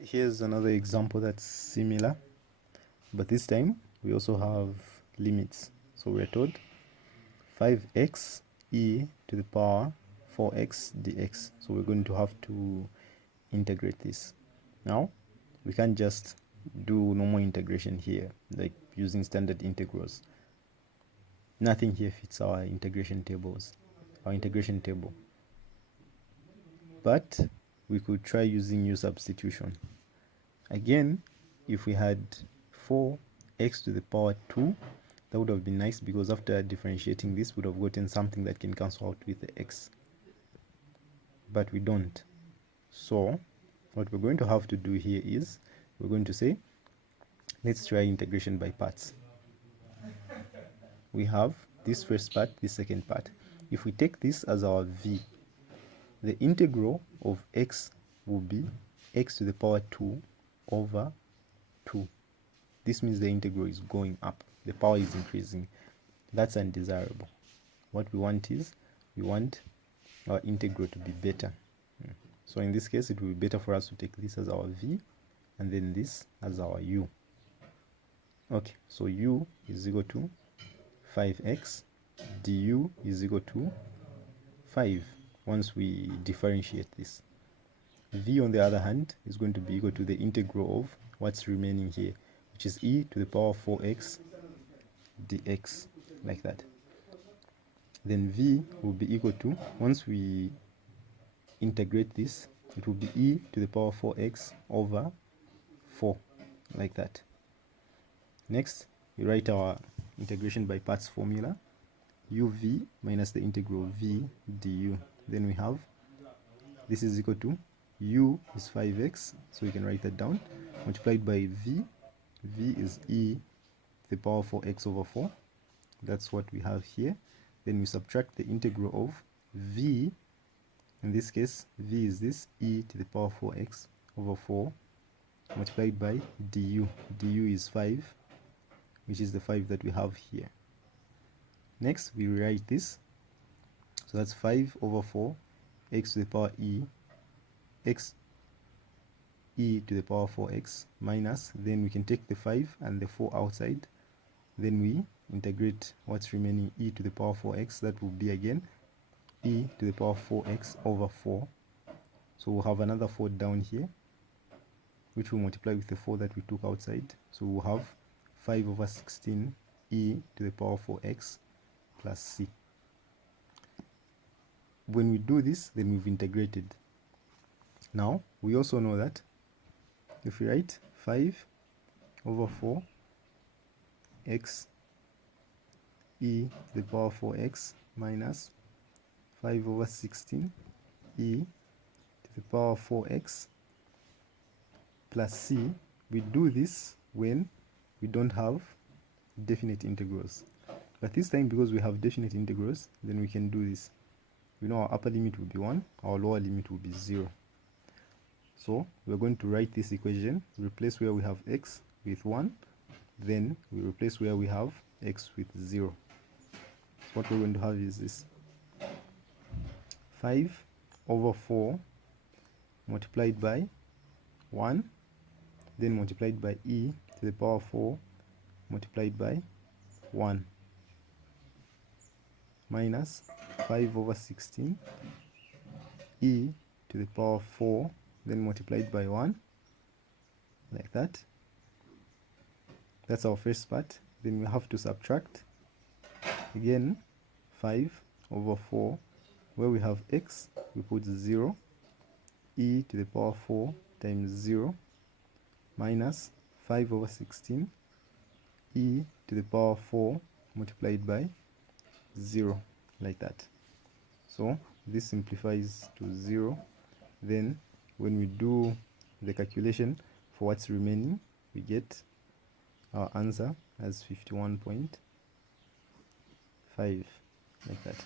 Here's another example that's similar, but this time we also have limits. So we're told 5x e to the power 4x dx. So we're going to have to integrate this. Now we can't just do normal integration here, like using standard integrals. Nothing here fits our integration table. But we could try using u substitution. Again, if we had 4x to the power 2, that would have been nice, because after differentiating this, we would have gotten something that can cancel out with the x. But we don't. So what we're going to have to do here is, we're going to say, let's try integration by parts. We have this first part, this second part. If we take this as our v, the integral of x will be x to the power 2 over 2. This means the integral is going up, the power is increasing. That's undesirable. What we want is, we want our integral to be better. So in this case, it will be better for us to take this as our v and then this as our u. Okay, so u is equal to 5x, du is equal to 5 once we differentiate this. V, on the other hand, is going to be equal to the integral of what's remaining here, which is e to the power 4x dx, like that. Then v will be equal to, once we integrate this, it will be e to the power 4x over 4, like that. Next, we write our integration by parts formula, uv minus the integral v du. Then we have, this is equal to, u is 5x, so we can write that down, multiplied by v. V is e to the power 4x over 4. That's what we have here. Then we subtract the integral of v. In this case, v is this, e to the power 4x over 4, multiplied by du. Du is 5, which is the 5 that we have here. Next, we rewrite this. So that's 5 over 4, x to the power e, x e to the power 4x minus, then we can take the 5 and the 4 outside. Then we integrate what's remaining, e to the power 4x. That will be again e to the power 4x over 4. So we'll have another 4 down here, which will multiply with the 4 that we took outside. So we'll have 5 over 16 e to the power 4x plus c. When we do this, then we've integrated. Now, we also know that if we write 5 over 4 x e to the power 4x minus 5 over 16 e to the power 4x plus c, we do this when we don't have definite integrals. But this time, because we have definite integrals, then we can do this. We know our upper limit will be 1, our lower limit will be 0. So we're going to write this equation, replace where we have x with 1, then we replace where we have x with 0. So what we're going to have is this, 5 over 4 multiplied by 1, then multiplied by e to the power 4 multiplied by 1, minus 5 over 16 e to the power 4, then multiplied by 1, like that. That's our first part. Then we have to subtract again 5 over 4, where we have x, we put 0, e to the power 4 times 0, minus 5 over 16 e to the power 4 multiplied by 0, like that. So this simplifies to 0. Then when we do the calculation for what's remaining, we get our answer as 51.5, like that.